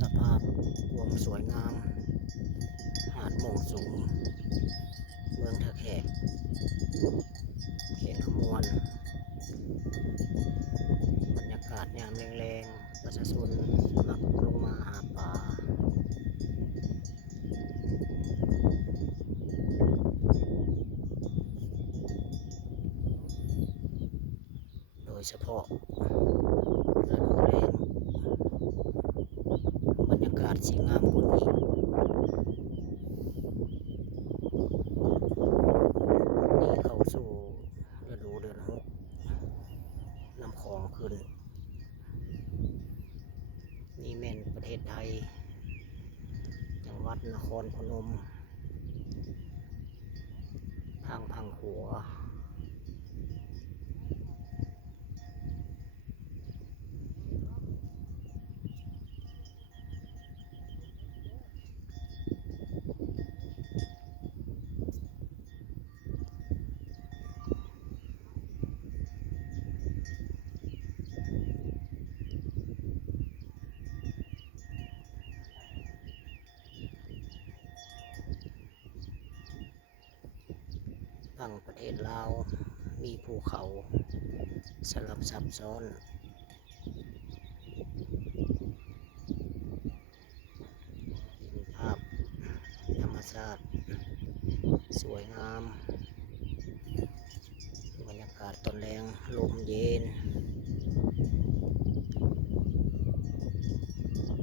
สภาพความสวยงามหาดโมงสูงเมืองท่าแขกเขตขมวนบรรยากาศยามแรงๆประชาชนมักลงมาหาปลาโดยเฉพาะฤดูแล้งบรรยากาศสีงามกว่านี้นี่เข้าสู่ฤดูเดือน6น้ำคลองขึ้นนี่แม่นประเทศไทยจังหวัดนครพนมทางพังขัวฝั่งประเทศลาวมีภูเขาสลับซับซ้อนเห็นภาพธรรมชาติสวยงามบรรยากาศตอนแรงลมเย็น